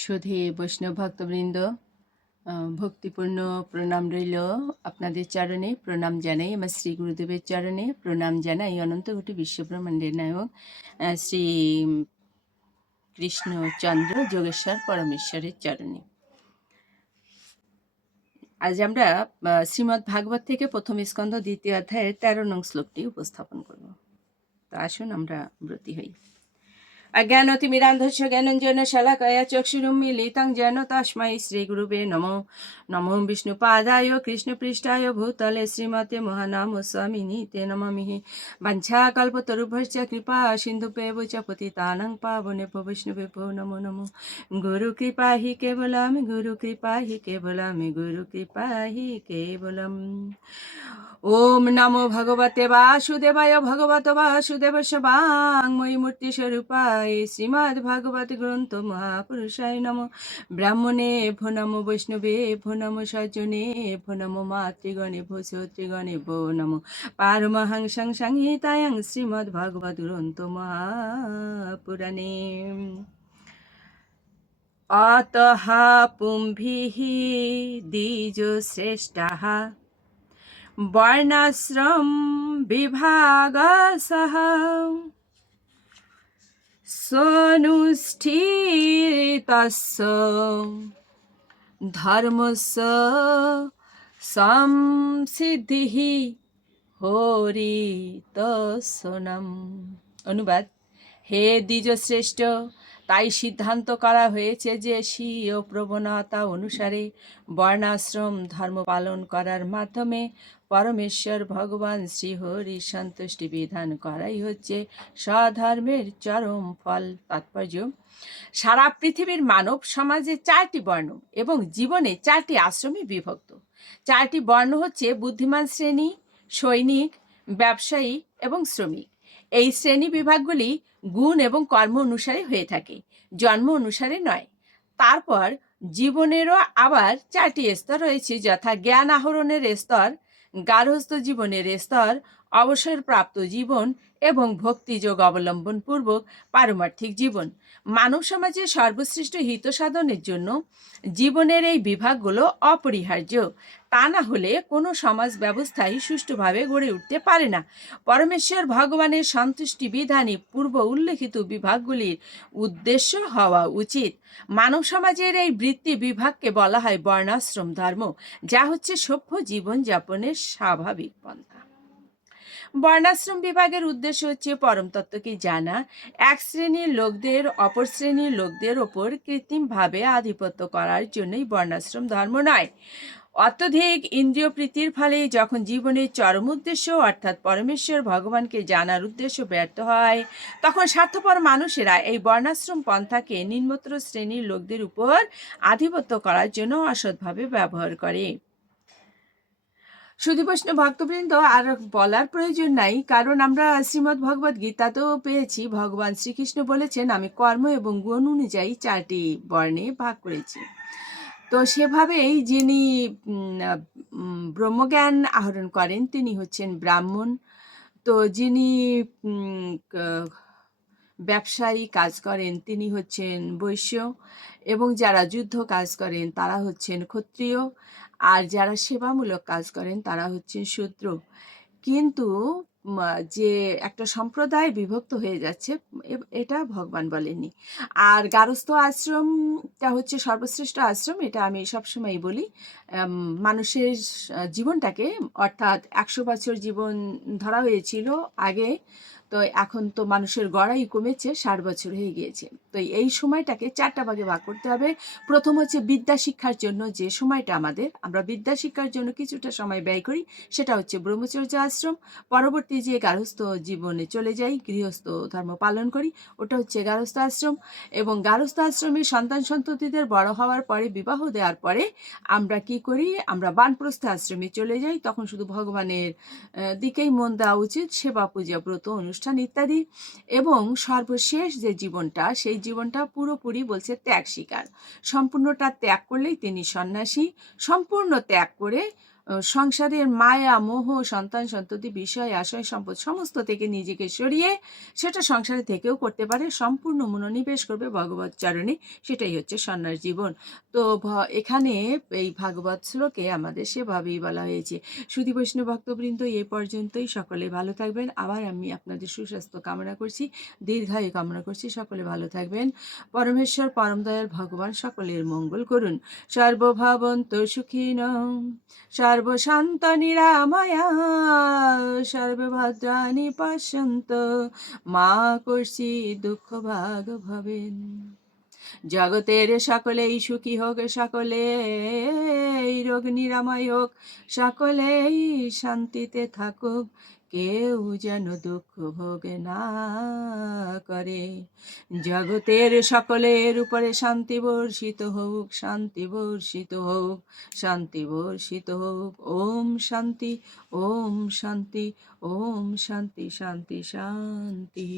সুধী বৈষ্ণব ভক্তবৃন্দ ভক্তিপূর্ণ প্রণাম রইল আপনাদের চরণে। প্রণাম জানাই আমার শ্রী গুরুদেবের চরণে। প্রণাম জানাই অনন্তকোটি বিশ্বব্রহ্মাণ্ডের নায়ক শ্রী কৃষ্ণচন্দ্র যোগেশ্বর পরমেশ্বরের চরণে। আজ আমরা আহ, শ্রীমদ্ ভাগবত থেকে প্রথম স্কন্ধ দ্বিতীয় অধ্যায়ের তেরো নং শ্লোকটি উপস্থাপন করব। তো আসুন আমরা ব্রতী হই। অজ্ঞানতিমিরান্ধস্য জ্ঞানঞ্জন শলাকয়া চক্ষুরুম মিলিতং যেন তস্মাই শ্রীগুরুবে নমো। নমো বিষ্ণুপাদায় কৃষ্ণপৃষ্ঠায় ভূতলে শ্রীমতে মহানাম স্বামিনীতে নমামিহি বাঞ্ছা কল্পতরুভশ্চ কৃপা সিন্ধুপেব চ পতিতানং পাবনে বৈষ্ণবে নমো নমো। গুরু কৃপা হি কেবলম, গুরু কৃপা হি কেবলম, গুরু কৃপা হি কেবলম। ওম নমো ভগবতে বাসুদেবায়, ভগবত বাসুদেব সবাংময়ী মূর্তি স্বরূপায় শ্রীমৎ ভগবত গ্রন্থ মহাপুরুষায় নম। ব্রাহ্মণে ভো নম, বৈষ্ণবে ভো নম, সজ্জনে ভো নম, মাতৃগণে ভো শ্রোতৃগণে ভো নম। পারমহংসং সংহিতায়ং শ্রীমৎ ভগবত গ্রন্থ মহাপুরাণে। অতহা পুম্ভি দ্বিজ শ্রেষ্ঠা বর্ণাশ্রম বিভাগসহ সনুষ্ঠিতস্য ধর্মস্য সংসিদ্ধিः হরিতসনম অনুবাদ। হে দ্বিজশ্রেষ্ঠ, তাই সিদ্ধান্ত করা হয়েছে যে স্বীয় প্রবণতা অনুসারে বর্ণাশ্রম ধর্ম পালন করার মাধ্যমে পরমেশ্বর ভগবান শ্রীহরি সন্তুষ্টি বিধান করাই হচ্ছে স্বধর্মের চরম ফল তাৎপর্য। সারা পৃথিবীর মানব সমাজে চারটি বর্ণ এবং জীবনে চারটি আশ্রমে বিভক্ত। চারটি বর্ণ হচ্ছে বুদ্ধিমান শ্রেণি, সৈনিক, ব্যবসায়ী এবং শ্রমিক। এই শ্রেণি বিভাগগুলি গুণ এবং কর্ম অনুসারে হয়ে থাকে, জন্ম অনুসারে নয়। তারপর জীবনেরও আবার চারটি স্তর রয়েছে, যথা জ্ঞান আহরণের স্তর, গার্হস্থ জীবনের স্তর, অবসরপ্রাপ্ত জীবন এবং ভক্তিযোগ অবলম্বন পূর্বক পারমার্থিক জীবন। মানব সমাজের সর্বশ্রেষ্ঠ হিত সাধনের জন্য জীবনের এই বিভাগগুলো অপরিহার্য। তা না হলে কোনো সমাজ ব্যবস্থাই সুষ্ঠুভাবে গড়ে উঠতে পারে না। পরমেশ্বর ভগবানের সন্তুষ্টি বিধানে পূর্ব উল্লেখিত বিভাগগুলির উদ্দেশ্য হওয়া উচিত। মানব সমাজের এই বৃত্তি বিভাগকে বলা হয় বর্ণাশ্রম ধর্ম, যা হচ্ছে সভ্য জীবনযাপনের স্বাভাবিক পন্থা। বর্ণাশ্রম বিভাগের উদ্দেশ্য হচ্ছে পরম তত্ত্বকে জানা। এক শ্রেণির লোকদের, অপর শ্রেণির লোকদের ওপর কৃত্রিমভাবে আধিপত্য করার জন্যই বর্ণাশ্রম ধর্ম নয়। অত্যধিক ইন্দ্রিয় প্রীতির ফলে যখন জীবনের চরম উদ্দেশ্য, অর্থাৎ পরমেশ্বর ভগবানকে জানার উদ্দেশ্য ব্যর্থ হয়, তখন স্বার্থপর মানুষেরা এই বর্ণাশ্রম পন্থাকে নিম্নতর শ্রেণির লোকদের উপর আধিপত্য করার জন্য অসৎভাবে ব্যবহার করে। শুধু ভক্তবৃন্দ, আর বলার প্রয়োজন নাই, কারণ আমরা শ্রীমদ্ ভগবত গীতাতেও পেয়েছি, ভগবান শ্রীকৃষ্ণ বলেছেন, আমি কর্ম এবং গুণ অনুযায়ী চারটি বর্ণে ভাগ করেছি। তো সেভাবেই যিনি ব্রহ্মজ্ঞান আহরণ করেন তিনি হচ্ছেন ব্রাহ্মণ। তো যিনি ব্যবসায়ী কাজ করেন তিনি হচ্ছেন বৈশ্য এবং যারা যুদ্ধ কাজ করেন তারা হচ্ছেন ক্ষত্রিয় আর যারা সেবামূলক কাজ করেন তারা হচ্ছেন শূদ্র। কিন্তু যে একটা সম্প্রদায় বিভক্ত হয়ে যাচ্ছে এটা ভগবান বলেননি। আর গারস্থ আশ্রমটা হচ্ছে সর্বশ্রেষ্ঠ আশ্রম, এটা আমি সবসময় বলি। মানুষের জীবনটাকে অর্থাৎ একশো বছর জীবন ধরা হয়েছিল আগে, তো এখন তো মানুষের গড়াই কমেছে, ষাট বছর হয়ে গিয়েছে। তো এই সময়টাকে চারটা ভাগে ভাগ করতে হবে। প্রথম হচ্ছে বিদ্যা শিক্ষার জন্য যে সময়টা আমাদের, আমরা বিদ্যা শিক্ষার জন্য কিছুটা সময় ব্যয় করি, সেটা হচ্ছে ব্রহ্মচর্য আশ্রম। পরবর্তী যে গার্হস্থ জীবনে চলে যাই, গৃহস্থ ধর্ম পালন করি, ওটা হচ্ছে গার্হস্থ আশ্রম। এবং গার্হস্থ আশ্রমে সন্তান সন্ততিদের বড় হওয়ার পরে, বিবাহ দেওয়ার পরে আমরা কি করি, আমরা বানপ্রস্থ আশ্রমে চলে যাই। তখন শুধু ভগবানের দিকেই মন দেওয়া উচিত, সেবা পূজা ব্রত অনুষ্ঠান ইত্যাদি। এবং সর্বশেষ যে জীবনটা, সেই জীবনটা পুরোপুরি বলছে ত্যাগ স্বীকার। সম্পূর্ণটা ত্যাগ করলেই তিনি সন্ন্যাসী। সম্পূর্ণ ত্যাগ করে সংসারের মায়া, মোহ, সন্তান সন্ততি, বিষয়, আশয়, সম্পদ সমস্ত থেকে নিজেকে সরিয়ে সেটা সংসারে থেকেও করতে পারে, সম্পূর্ণ মনোনিবেশ করবে ভগবত চরণে, সেটাই হচ্ছে সন্ন্যাস জীবন। তো এখানে এই ভাগবত শ্লোকে আমাদের সেভাবেই বলা হয়েছে, সুধী বৈষ্ণব ভক্তবৃন্দ এই পর্যন্তই, সকলে ভালো থাকবেন। আবার আমি আপনাদের সুস্বাস্থ্য কামনা করছি, দীর্ঘায়ু কামনা করছি, সকলে ভালো থাকবেন। পরমেশ্বর, পরম দয়াল ভগবান, সকলের মঙ্গল করুন। সর্বভাবন্ত সুখী সুখীন সর্বশান্ত নিরাময়া সর্বভদ্রাণী পশ্যন্ত মা কর্ষি দুঃখ ভাগ ভবেন। জগতের সকলেই সুখী হোক সকলে রোগ নিরাময় হোক, সকলেই শান্তিতে থাকুক কেউ যেন দুঃখ ভোগ না করে। জগতের সকলের উপরে শান্তি বর্ষিত হোক, শান্তি বর্ষিত হোক, শান্তি বর্ষিত হোক। ওম শান্তি ওম শান্তি ওম শান্তি শান্তি শান্তি।